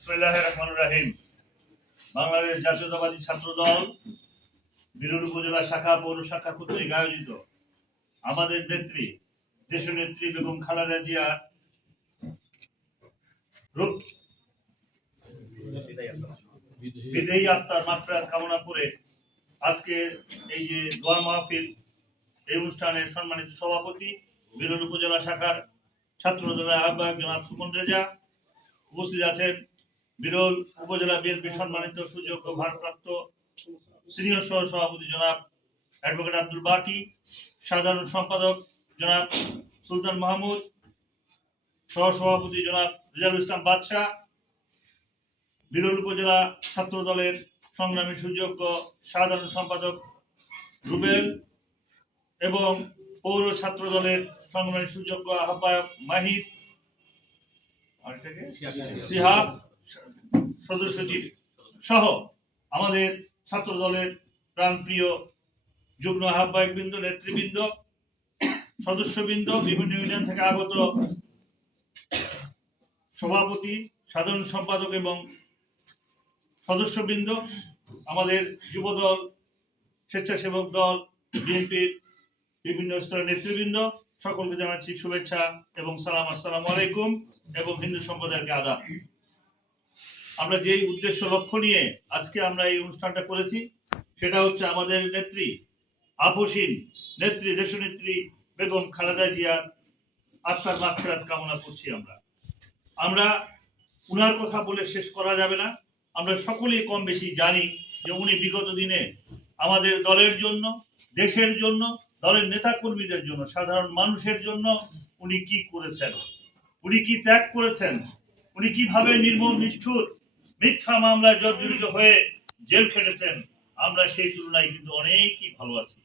বিসমিল্লাহির রহমানির রহিম। বাংলাদেশ জাতীয়তাবাদী ছাত্র দল বিরল উপজেলা শাখা পৌর শাখা কর্তৃক আয়োজিত আমাদের নেত্রী দেশনেত্রী বেগম খালেদা জিয়ার বিদেহী আত্মার মাগফিরাত কামনা করে আজকে এই যে দোয়া মাহফিল, এই অনুষ্ঠানের সম্মানিত সভাপতি বিরল উপজেলা শাখার ছাত্র দলের আহ্বায়ক জনাব সুমন রেজা, উপস্থিত আছেন বিরল উপজেলা বিএনপি সম্মানিত সুযোগ্য ভারপ্রাপ্ত সিনিয়র সহ সভাপতি জনাব অ্যাডভোকেট আব্দুল বাকি, সাধারণ সম্পাদক জনাব সুলতান মাহমুদ, সহ সভাপতি জনাব রিজালুল ইসলাম বাদশাহ, বিরল উপজেলা ছাত্র দলের সংগ্রামী সুযোগ্য সাধারণ সম্পাদক রুবেল এবং পৌর ছাত্র দলের সংগ্রামী সুযোগ্য আহ্বায়ক মাহিদ, সিহাব সদস্য সচিব সহ আমাদের ছাত্র দলের প্রাণপ্রিয় যুগ্ম আহ্বায়ক বৃন্দ, নেতৃবৃন্দ, সদস্যবৃন্দ, বিভিন্ন ইউনিয়ন থেকে আগত সভাপতি, সাধারণ সম্পাদক এবং সদস্যবৃন্দ, আমাদের যুবদল, স্বেচ্ছাসেবক দল, বিএনপির বিভিন্ন স্তরের নেতৃবৃন্দ, সকলকে জানাচ্ছি শুভেচ্ছা এবং সালাম। আসসালামু আলাইকুম এবং হিন্দু সম্প্রদায়কে আদাব। আমরা যেই উদ্দেশ্য লক্ষ্য নিয়ে আজকে আমরা এই অনুষ্ঠানটা করেছি সেটা হচ্ছে আমাদের নেত্রী, আপসীন নেত্রী, দেশনেত্রী বেগম খালেদা জিয়ার আত্মার মাগফিরাত কামনা করছি। আমরা উনার কথা বলে শেষ করা যাবে না। আমরা সকলেই কম বেশি জানি যে উনি বিগত দিনে আমাদের দলের জন্য, দেশের জন্য, দলের নেতা কর্মীদের জন্য, সাধারণ মানুষের জন্য উনি কি করেছেন, উনি কি ত্যাগ করেছেন, উনি কিভাবে নির্মম নিষ্ঠুর মিথ্যা মামলায় জর্জরিত হয়ে জেল খেটেছেন, আমরা সেই তুলনায় কিন্তু অনেকই ভালো আছি।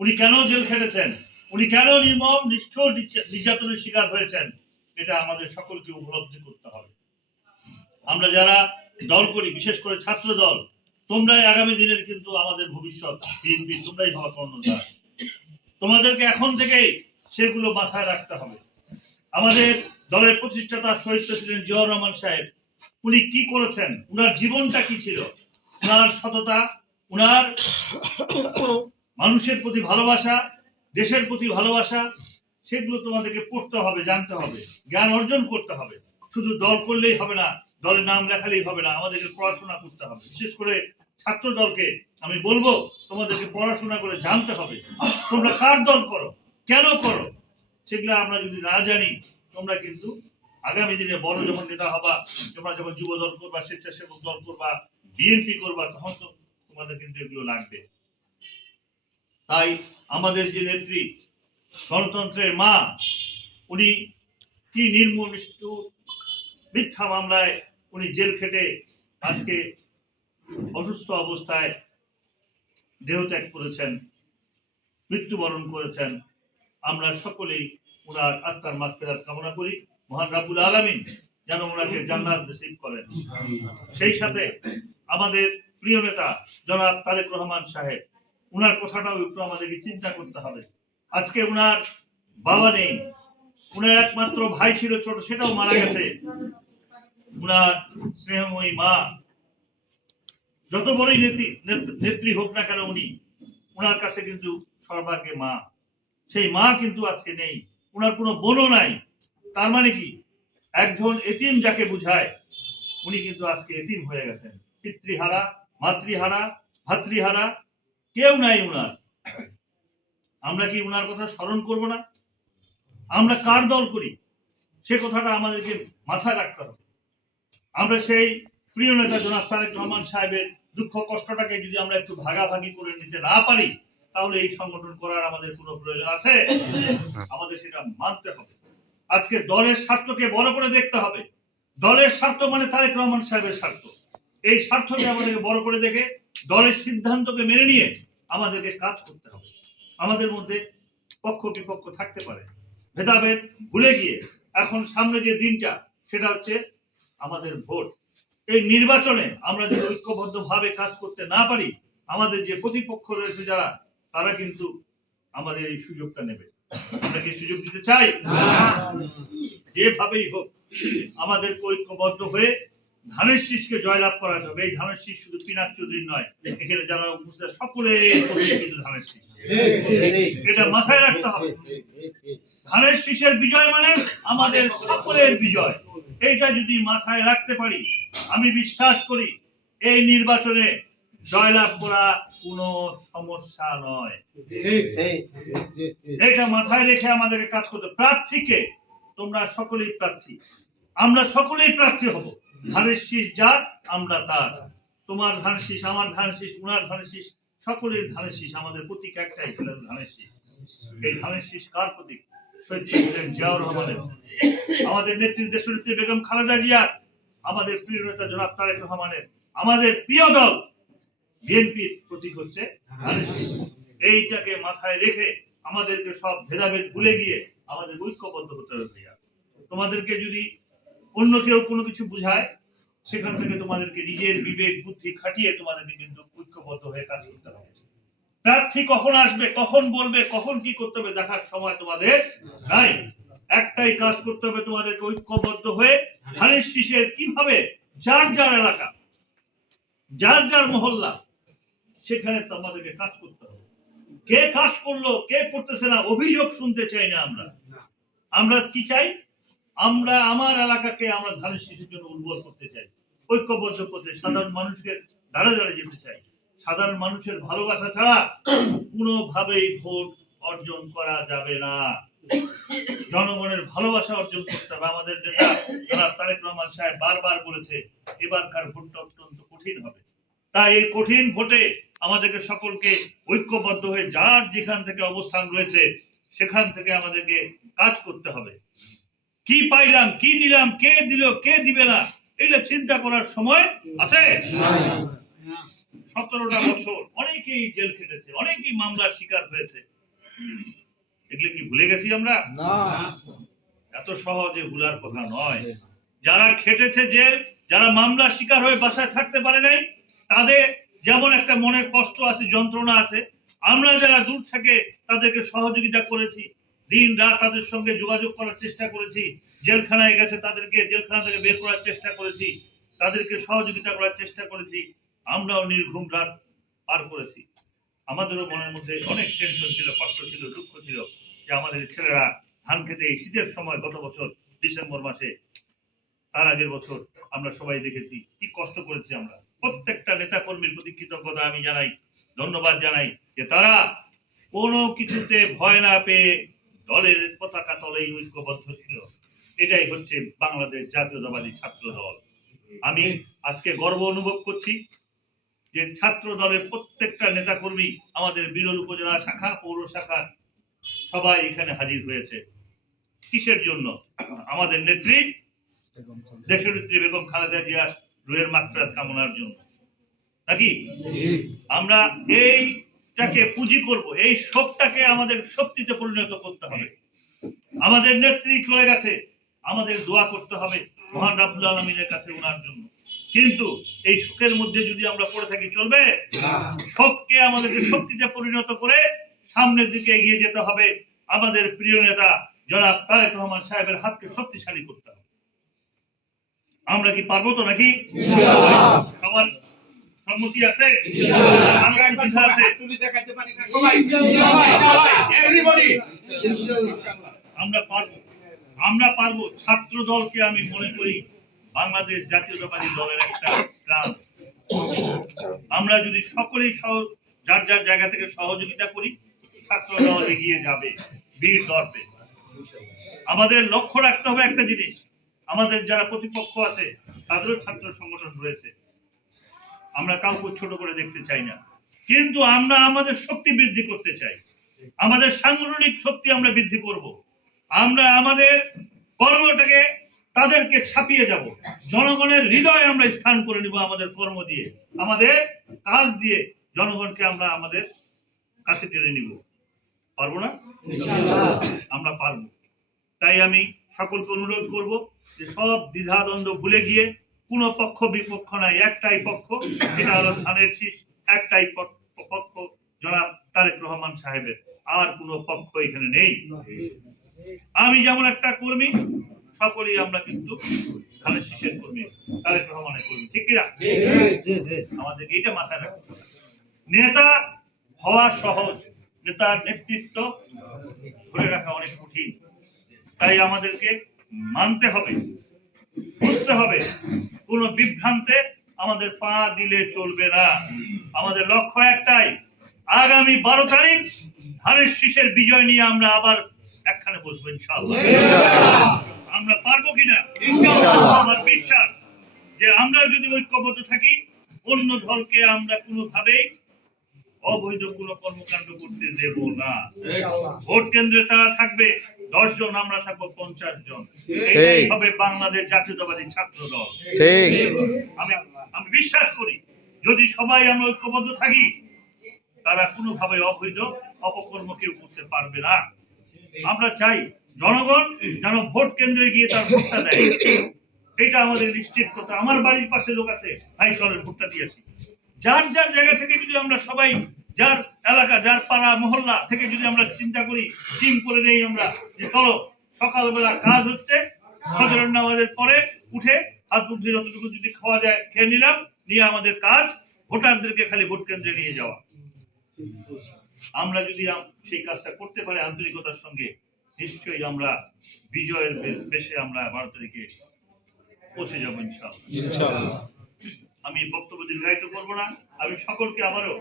উনি কেন জেল খেটেছেন, উনি কেন নির্মম নিষ্ঠুর নির্যাতনের শিকার হয়েছেন, এটা আমাদের সকলকে উপলব্ধি করতে হবে। আমরা যারা দল করি, বিশেষ করে ছাত্র দল, তোমরাই আগামী দিনের কিন্তু আমাদের ভবিষ্যৎ। বিএনপি তোমরাই হওয়া কর্ণধার, তোমাদেরকে এখন থেকেই সেগুলো মাথায় রাখতে হবে। আমাদের দলের প্রতিষ্ঠাতা শহীদ প্রেসিডেন্ট জিয়াউর রহমান সাহেব, উনি কি করেছেন, উনার জীবনটা কি ছিল, উনার সততা, উনার মানুষের প্রতি ভালোবাসা, দেশের প্রতি ভালোবাসা, সেগুলো তোমাদেরকে পড়তে হবে, জানতে হবে, জ্ঞান অর্জন করতে হবে। শুধু দল করলেই হবে না, দলের নাম লেখালেই হবে না, আমাদেরকে পড়াশোনা করতে হবে। বিশেষ করে ছাত্র দলকে আমি বলবো, তোমাদেরকে পড়াশোনা করে জানতে হবে তোমরা কার দল করো, কেন করো। সেগুলো আমরা যদি না জানি, তোমরা কিন্তু আগামী দিনে বড় যখন নেতা হবা, তোমরা যখন যুব দল করবা, স্বেচ্ছাসেবক দল করবা, বিএনপি করবা, তখন তো তোমাদের কিন্তু এগুলো লাগবে। তাই আমাদের যে নেত্রী, গণতন্ত্রের মা, উনি কি নির্মম নিষ্ঠুর মিথ্যা মামলায় উনি জেল খেটে আজকে অসুস্থ অবস্থায় দেহত্যাগ করেছেন, মৃত্যুবরণ করেছেন। আমরা সকলেই ওনার আত্মার মাগফিরাত কামনা করি। মহান রাব্বুল আলামিন যেন ওনাকে জান্নাত নসিব করেন। সেই সাথে আমাদের প্রিয় নেতা জনাব তারেক রহমান সাহেব, উনার কথাটাও একটু আমাদেরকে চিন্তা করতে হবে। আজকে উনার বাবা নেই, উনার একমাত্র ভাই ছিল ছোট, সেটাও মারা গেছে। উনার স্নেহময়ী মা, যত বড়ই নেত্রী হোক না কেন, উনার কাছে কিন্তু সর্বাগ্রে মা। সেই মা কিন্তু আজকে নেই, উনার কোনো বোনও নাই। তার মানে কি, একজন এতিম যাকে বুঝায়, উনি কিন্তু আজকে এতিম হয়ে গেছেন। পিতৃহারা, মাতৃহারা, ভাতৃহারা, কেউ নাই উনার। আমরা কি উনার কথা স্মরণ করব না? আমরা কার দল করি সে কথাটা আমাদেরকে মাথায় রাখতে হবে। আমরা সেই প্রিয় নেতা জনাব তারেক রহমান সাহেবের দুঃখ কষ্টটাকে যদি আমরা একটু ভাগাভাগি করে নিতে না পারি, তাহলে এই সংগঠন করার আমাদের কোনো প্রয়োজন আছে? আমাদের সেটা মানতে হবে। আজকে দলের স্বার্থকে বড় করে দেখতে হবে। দলের স্বার্থ মানে তারেক রহমান সাহেবের স্বার্থ। এই স্বার্থকে আমাদেরকে বড় করে দেখে দলের সিদ্ধান্তকে মেনে নিয়ে আমাদেরকে কাজ করতে হবে। আমাদের মধ্যে পক্ষ বিপক্ষ থাকতে পারে, ভেদাভেদ ভুলে গিয়ে এখন সামনে যে দিনটা, সেটা হচ্ছে আমাদের ভোট। এই নির্বাচনে আমরা যদি ঐক্যবদ্ধ ভাবে কাজ করতে না পারি, আমাদের যে প্রতিপক্ষ রয়েছে যারা, তারা কিন্তু আমাদের এই সুযোগটা নেবে। আমরা কি সুযোগ দিতে চাই? যেভাবেই হোক আমাদের ঐক্যবদ্ধ হয়ে ধানের শীষকে জয়লাভ করা যাবে। এই ধানের শীষ শুধু পিনাক চৌধুরী নয়, এখানে যারা উপস্থিত সকলের কিন্তু ধানের শীষ, এটা মাথায় রাখতে হবে। ধানের শীষের বিজয় মানে আমাদের সকলের বিজয়। এইটা যদি মাথায় রাখতে পারি, আমি বিশ্বাস করি এই নির্বাচনে জয়লাভ করা কোনো সমস্যা নয়। এটা মাথায় রেখে আমাদেরকে কাজ করতে। প্রার্থীকে, তোমরা সকলেই প্রার্থী, আমরা সকলেই প্রার্থী হব। ধানের শীষ যার, আমরা তার। তোমার ধানের শীষ, আমার ধানের শীষ, উনার ধানের শীষ, সকলের ধানের শীষ। আমাদের প্রতীক একটাই, ধানের শীষ। এই ধানের শীষ কার প্রতীক? শহীদ প্রেসিডেন্ট জিয়াউর রহমানের, আমাদের নেত্রী দেশনেত্রী বেগম খালেদা জিয়া, আমাদের প্রিয় নেতা জনাব তারেক রহমানের, আমাদের প্রিয় দল বিএনপির প্রতীক হচ্ছে ধানের শীষ। এইটাকে মাথায় রেখে আমাদেরকে সব ভেদাভেদ ভুলে গিয়ে আমাদের ঐক্যবদ্ধ হতে হবে। ভাইয়া, তোমাদেরকে যদি অন্য কেউ কোনো কিছু বুঝায়, সেখান থেকে তোমাদেরকে নিজের বিবেক বুদ্ধি খাটিয়ে তোমাদেরকে কিন্তু ঐক্যবদ্ধ হয়ে কাজ করতে হবে। প্রার্থী কখন আসবে, কখন বলবে, কখন কি করতে হবে দেখার সময় তোমাদের নাই। একটাই কাজ করতে হবে, তোমাদেরকে ঐক্যবদ্ধ হয়ে ধানের শীষের কিভাবে যার যার এলাকা, যার যার মহল্লা, সেখানে তোমাদেরকে কাজ করতে হবে। কে কাজ করলো, কে করতেছে না, অভিযোগ শুনতে চাই না। আমরা কি চাই? আমরা আমার এলাকাকে আমরা ধানের শীষের জন্য উর্বর করতে চাই, ঐক্যবদ্ধ করতে, সাধারণ মানুষকে দাঁড়ে দাঁড়ে যেতে চাই। সাধারণ মানুষের ভালোবাসা ছাড়া কোনোভাবেই ভোট অর্জন করা যাবে না। জনগণের ভালোবাসা অর্জন করতে হবে। আমাদের নেতা জনাব তারেক রহমান সাহেব বারবার বলেছে এবারকার ভোটটা অত্যন্ত কঠিন হবে। তাই এই কঠিন ভোটে আমাদেরকে সকলকে ঐক্যবদ্ধ হয়ে যার যেখান থেকে অবস্থান রয়েছে সেখান থেকে আমাদেরকে কাজ করতে হবে। কি পাইলাম, কি নিলাম, কে দিল, কে দিবে না, এটা চিন্তা করার সময় আছে? 17টা বছর অনেকেই জেল খেটেছে, অনেকেই মামলার শিকার হয়েছে। এগুলো কি ভুলে গেছি আমরা? এত সহজে ভুলার কথা নয়। যারা খেটেছে জেল, যারা মামলার শিকার হয়ে বাসায় থাকতে পারে নাই, তাদের যেমন একটা মনের কষ্ট আছে, যন্ত্রণা আছে। আমরা যারা দূর থেকে তাদেরকে সহযোগিতা করেছি, দিন রাত তাদের সঙ্গে যোগাযোগ করার চেষ্টা করেছি, জেলখানায় গেছে তাদেরকে জেলখানা থেকে বের করার চেষ্টা করেছি, তাদেরকে সহযোগিতা করার চেষ্টা করেছি। আমরাও নির্ঘুম রাত পার করেছি। আমাদেরও মনের মধ্যে অনেক টেনশন ছিল, কষ্ট ছিল, দুঃখ ছিল যে আমাদের ছেলেরা ধান খেতে এই শীতের সময় গত বছর ডিসেম্বর মাসে, তার আগের বছর আমরা সবাই দেখেছি কি কষ্ট করেছি। আমরা প্রত্যেকটা নেতা কর্মীর প্রতি কৃতজ্ঞতা আমি জানাই, ধন্যবাদ জানাই যে তারা কোনো কিছুতে ভয় না পেয়ে দলের পতাকা তলেই ঐক্যবদ্ধ ছিল। এটাই হচ্ছে বাংলাদেশ জাতীয়তাবাদী ছাত্র দল। আমি আজকে গর্ব অনুভব করছি যে ছাত্র দলের প্রত্যেকটা নেতা কর্মী, আমাদের বিরল উপজেলা শাখা, পৌর শাখা সবাই এখানে হাজির হয়েছে। কিসের জন্য? আমাদের নেত্রী দেশনেত্রী বেগম খালেদা জিয়ার রুহের মাগফিরাত কামনার জন্য, নাকি? আমরা এইটাকে পুঁজি করব, এই শোকটাকে আমাদের শক্তিতে পরিণত করতে হবে। আমাদের নেত্রী চলে গেছে, আমাদের দোয়া করতে হবে মহান রাব্বুল আলামিনের কাছে ওনার জন্য। কিন্তু এই শোকের মধ্যে যদি আমরা পড়ে থাকি চলবে? শোককে আমাদেরকে শক্তিতে পরিণত করে সামনের দিকে এগিয়ে যেতে হবে। আমাদের প্রিয় নেতা জনাব তারেক রহমান সাহেবের হাতকে শক্তিশালী করতে হবে। আমরা কি পারবো তো নাকি? সবার সম্মতি আছে? আমরা পারবো। ছাত্র দলকে আমি মনে করি বাংলাদেশ জাতীয়তাবাদী দলের একটা প্রাণ। আমরা যদি সকলেই যার যার জায়গা থেকে সহযোগিতা করি, ছাত্র দল এগিয়ে যাবে, বীর ধরবে। আমাদের লক্ষ্য রাখতে হবে একটা জিনিস, আমাদের যারা প্রতিপক্ষ আছে তাদেরও ছাত্র সংগঠন রয়েছে, আমরা কাউকে ছোট করে দেখতে চাই না, কিন্তু আমরা আমাদের শক্তি বৃদ্ধি করতে চাই। আমাদের সাংগঠনিক শক্তি আমরা বৃদ্ধি করব। আমরা আমাদের কর্মটাকে তাদেরকে ছাপিয়ে যাব। জনগণের হৃদয়ে আমরা স্থান করে নিব আমাদের কর্ম দিয়ে, আমাদের কাজ দিয়ে জনগণকে আমরা আমাদের কাছে টেনে নিব। পারবো না? আমরা পারবো। তাই আমি সকলকে অনুরোধ করব যে সব দ্বিধাদ্বন্দ্ব ভুলে গিয়ে কোন পক্ষ বিপক্ষ নাই, একটাই পক্ষ, যেটা হলো ধানের শীষ, একটাই পক্ষ জনাব তারেক রহমান সাহেবের। আর কোনো পক্ষ এখানে নেই। আমি যেমন একটা কর্মী, সকলেই আমরা কিন্তু ধানের শীষের কর্মী, তারেক রহমানের কর্মী, ঠিক কিনা? আমাদেরকে এটা মাথায় রাখতে হবে। নেতা হওয়া সহজ, নেতার নেতৃত্ব ধরে রাখা অনেক কঠিন। তাই আমাদেরকে মানতে হবে, বুঝতে হবে, কোন বিভ্রান্তে আমাদের পা দিলে চলবে না। আমাদের লক্ষ্য একটাই, আগামী 12 তারিখ ধানের শীষের বিজয় নিয়ে আমরা আবার একখানে বসবো ইনশাআল্লাহ। আমরা পারবো কিনা? ইনশাআল্লাহ। আমার বিশ্বাস যে আমরা যদি ঐক্যবদ্ধ থাকি, অন্য দলকে আমরা কোনোভাবেই অবৈধ কোনো কর্মকাণ্ড করতে দেব না। ভোট কেন্দ্রে তারা থাকবে 10 জন, আমরা থাকবো 50 জন। এটাই হবে বাংলাদেশ জাতীয়তাবাদী ছাত্র দল। আমি বিশ্বাস করি যদি সবাই আমরা ঐক্যবদ্ধ থাকি, তারা কোনোভাবে অবৈধ অপকর্ম কেউ করতে পারবে না। আমরা চাই জনগণ যেন ভোট কেন্দ্রে গিয়ে তার ভোটটা দেয়, এটা আমাদের নিশ্চিত করতে। আমার বাড়ির পাশে লোক আছে, ভাই চলেন ভোটটা দিয়েছি। যার যার জায়গা থেকে যদি আমরা সবাই, যার এলাকা, যার পাড়া মহল্লা থেকে যদি আমরা চিন্তা করি, টিম করে নেই আমরা, যে চলো সকালবেলা কাজ হচ্ছে, ফজরের নামাজের পরে উঠে হাত মুখ ধুয়ে যতটুকু যদি খাওয়া যায় খেয়ে নিলাম, নিয়ে আমাদের কাজ ভোটারদেরকে খালি ভোট কেন্দ্রে নিয়ে যাওয়া। আমরা যদি সেই কাজটা করতে পারি আন্তরিকতার সঙ্গে, নিশ্চয়ই আমরা বিজয়ের বেশে আমরা 12 তারিখে পৌঁছে যাবো ইনশাআল্লাহ। আমি বক্তব্য দীর্ঘায়িত করবো না। আমি সকলকে আবারও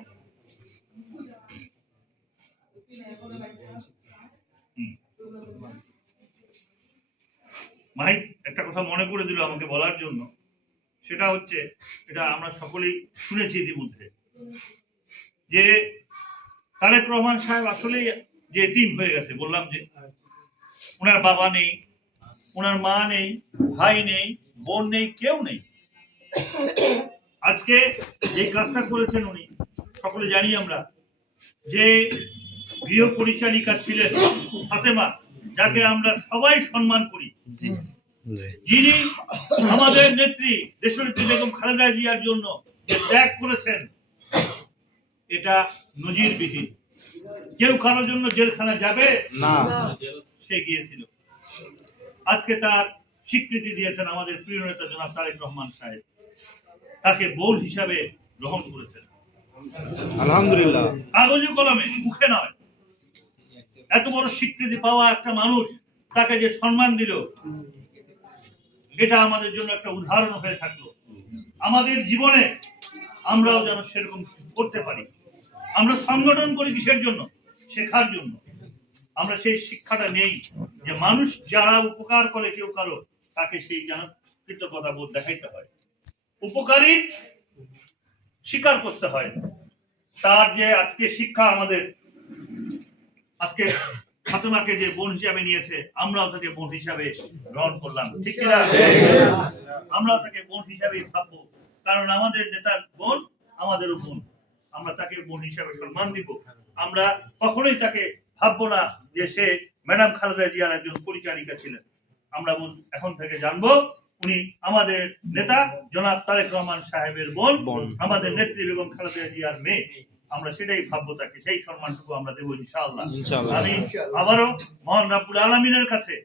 মাহিত একটা কথা মনে করে দিল আমাকে বলার জন্য, সেটা হচ্ছে, এটা আমরা সকলেই শুনেছি ইতিমধ্যে, যে তারেক রহমান সাহেব আসলে যে এতিম হয়ে গেছে। বললাম যে ওনার বাবা নেই, ওনার মা নেই, ভাই নেই, বোন নেই, কেউ নেই। আজকে যে কাজটা করেছেন উনি, সকলে জানি আমরা, যে গৃহ পরিচালিকা ছিলেন ফাতেমা, যাকে আমরা সবাই সম্মান করি, যিনি আমাদের নেত্রী দেশনেত্রী বেগম খালেদা জিয়ার জন্য ত্যাগ করেছেন, এটা নজিরবিহীন। কেউ কারোর জন্য জেলখানা যাবে না, সে গিয়েছিল। আজকে তার স্বীকৃতি দিয়েছেন আমাদের প্রিয় নেতা জনাব তারেক রহমান সাহেব, তাকে বোন হিসাবে গ্রহণ করেছেন, আলহামদুলিল্লাহ। কাগজে কলমে, মুখে নয়। এত বড় স্বীকৃতি পাওয়া একটা মানুষ, তাকে যে সম্মান দিল, এটা আমাদের জন্য একটা উদাহরণ হয়ে থাকলো। আমাদের জীবনে আমরাও যেন সেরকম করতে পারি। আমরা সংগঠন করি কিসের জন্য? শেখার জন্য। আমরা সেই শিক্ষাটা নেই যে মানুষ যারা উপকার করে কেউ কারো, তাকে সেই যেন কৃতজ্ঞতা বোধ দেখাইতে হয়, উপকারী স্বীকার করতে হয়। তার যে আজকে শিক্ষা আমাদের, আজকে ফাতেমাকে যে বোন হিসাবে নিয়েছে, আমরাও তাকে বোন হিসাবে গ্রহণ করলাম, ঠিক কিনা? আমরাও তাকে বোন হিসাবে ভাববো, কারণ আমাদের নেতার বোন আমাদেরও বোন। আমরা তাকে বোন হিসাবে সম্মান দিব। আমরা কখনোই তাকে ভাববো না যে সে ম্যাডাম খালেদা জিয়ার একজন পরিচারিকা ছিলেন। আমরা এখন থেকে জানবো উনি আমাদের নেতা জনাব তারেক রহমান সাহেবের বোন, আমাদের নেত্রী বেগম খালেদা জিয়ার মেয়ে। আমরা সেটাই ভাববো, তাকে সেই সম্মানটুকু আমরা দেবো ইনশাআল্লাহ। আমি আবারও মহান রব্বুল আলামিনের কাছে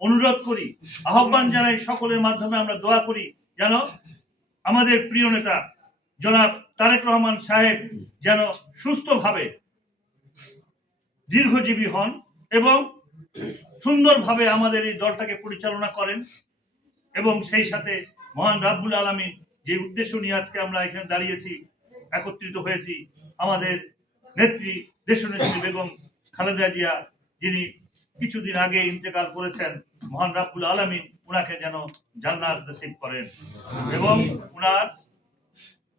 অনুরোধ করি, আহ্বান জানাই, সকলের মাধ্যমে আমরা দোয়া করি যেন আমাদের প্রিয় নেতা জনাব তারেক রহমান সাহেব যেন সুস্থভাবে দীর্ঘজীবী হন এবং সুন্দরভাবে আমাদের এই দলটাকে পরিচালনা করেন। এবং সেই সাথে মহান রব্বুল আলামিন যে উদ্দেশ্য নিয়ে আজকে আমরা এখানে দাঁড়িয়েছি, একত্রিত হয়েছি, আমাদের নেত্রী দেশনেত্রী বেগম খালেদা জিয়া, যিনি কিছুদিন আগে ইন্তেকাল করেছেন, মহান রব্বুল আলামিন উনাকে যেন জান্নাত নসিব করেন এবং উনার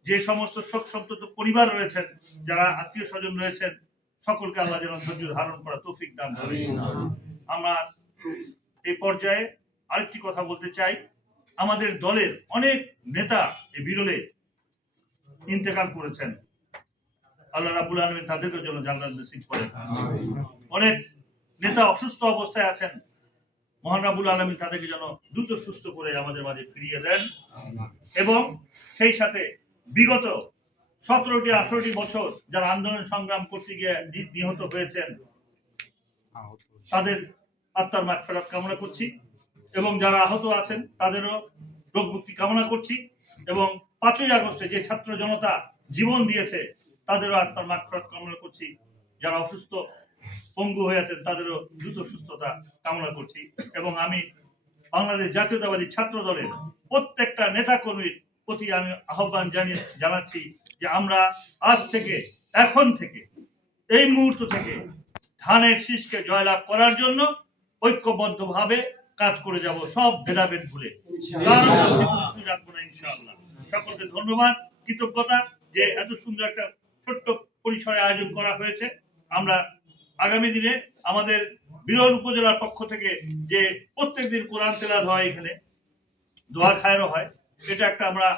যে সমস্ত শোক সন্তপ্ত পরিবার রয়েছেন, যারা আত্মীয় স্বজন রয়েছেন, সকলকে আল্লাহ যেন ধৈর্য ধারণ করা তৌফিক দান করেন। আমরা এই পর্যায়ে আরেকটি কথা বলতে চাই, আমাদের দলের অনেক নেতা এই বিরলে ইন্তেকাল করেছেন, আল্লাহ রাব্বুল আলামিন তাদেরকে যেন জান্নাত নসিব করেন। অনেক নেতা অসুস্থ অবস্থায় আছেন, মহান রাব্বুল আলামিন তাদেরকে যেন দ্রুত সুস্থ করে আমাদের মাঝে ফিরিয়ে দেন। এবং সেই সাথে বিগত 17-18টি বছর যারা আন্দোলন সংগ্রাম করতে গিয়ে নিহত হয়েছেন তাদের আত্মার মাগফিরাত কামনা করছি এবং যারা আহত আছেন তাদেরও রোগ মুক্তি কামনা করছি এবং 5ই আগস্টে যে ছাত্র জনতা জীবন দিয়েছে তাদেরও আত্মার মাগফিরাত কামনা করছি। যারা অসুস্থ পঙ্গু হয়ে আছেন তাদেরও দ্রুত সুস্থতা কামনা করছি এবং আমি বাংলাদেশ জাতীয়তাবাদী ছাত্র দলের প্রত্যেকটা নেতা কর্মীর প্রতি আমি আহ্বান জানাচ্ছি যে আমরা আজ থেকে এখন থেকে এই মুহূর্ত থেকে ধানের শীষকে জয়লাভ করার জন্য ঐক্যবদ্ধভাবে কাজ করে যাব, সব ভেদাভেদ ভুলে। রাখবো না ইনশাআল্লাহ। সকলকে ধন্যবাদ, কৃতজ্ঞতা যে এত সুন্দর একটা ছোট্ট পরিসরে আয়োজন করা হয়েছে। আমরা আগামী দিনে আমাদের বিরল উপজেলার পক্ষ থেকে যে প্রত্যেকদিন কোরআন তেলাওয়াত হয়, এখানে দোয়া খায়রও হয়, এটা একটা আমরা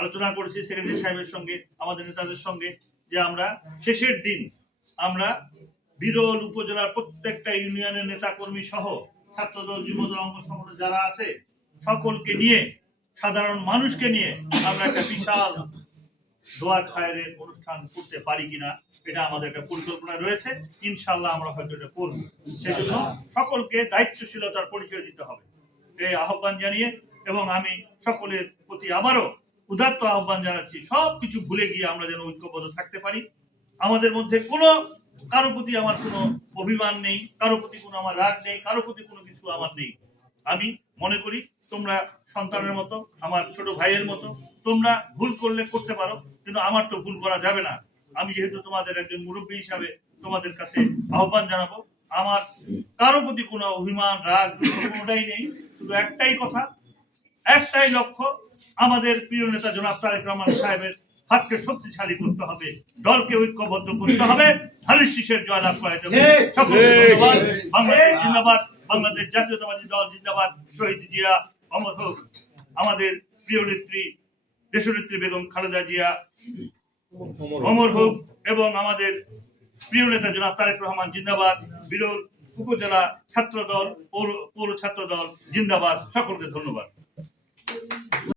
আলোচনা করেছি সেক্রেটারি সাহেবের সঙ্গে, আমাদের নেতাদের সঙ্গে, যে আমরা শেষের দিন আমরা বিরল উপজেলার প্রত্যেকটা ইউনিয়নের নেতা কর্মী সহ ছাত্রদল, যুবদল, অঙ্গ সংগঠন যারা আছে সকলকে নিয়ে, সাধারণ মানুষকে নিয়ে আমরা একটা বিশাল দোয়া খায়রের অনুষ্ঠান করতে পারি কিনা, এটা আমাদের একটা পরিকল্পনা রয়েছে। ইনশাআল্লাহ আমরা হয়তো এটা করব। সেজন্য সকলকে দায়িত্বশীলতার পরিচয় দিতে হবে, এই আহ্বান জানিয়ে এবং আমি সকলের প্রতি আবারও উদাত্ত আহ্বান জানাচ্ছি, সবকিছু ভুলে গিয়ে আমরা যেন ঐক্যবদ্ধ থাকতে পারি। আমাদের মধ্যে কোনো কারো প্রতি আমার কোনো অভিমান নেই, কারো প্রতি কোনো আমার রাগ নেই, কারো প্রতি কোনো কিছু আমার নেই। আমি মনে করি তোমরা সন্তানের মতো, আমার ছোট ভাইয়ের মতো, তোমরা ভুল করলে করতে পারো, কিন্তু আমার তো ভুল করা যাবে না। আমি যেহেতু তোমাদের একজন মুরব্বী হিসাবে তোমাদের কাছে আহ্বান জানাবো, আমার কারো প্রতি কোনো অভিমান, রাগ, কোনোটাই নেই। শুধু একটাই কথা, একটাই লক্ষ্য, আমাদের প্রিয় নেতা জনাব তারেক রহমান সাহেবের হাতকে শক্তিশালী করতে হবে, দলকে ঐক্যবদ্ধ করতে হবে, ধানের শীষের জয়লাভ করাতে হবে। সকলকে ধন্যবাদ। বাংলাদেশ জিন্দাবাদ, বাংলাদেশ জাতীয়তাবাদী দল জিন্দাবাদ, শহীদ জিয়া অমর হোক, আমাদের প্রিয় নেত্রী দেশনেত্রী বেগম খালেদা জিয়া অমর হোক এবং আমাদের প্রিয় নেতা জনাব তারেক রহমান জিন্দাবাদ, বিরল উপজেলা ছাত্র দল, পৌর ছাত্র দল জিন্দাবাদ। সকলকে ধন্যবাদ।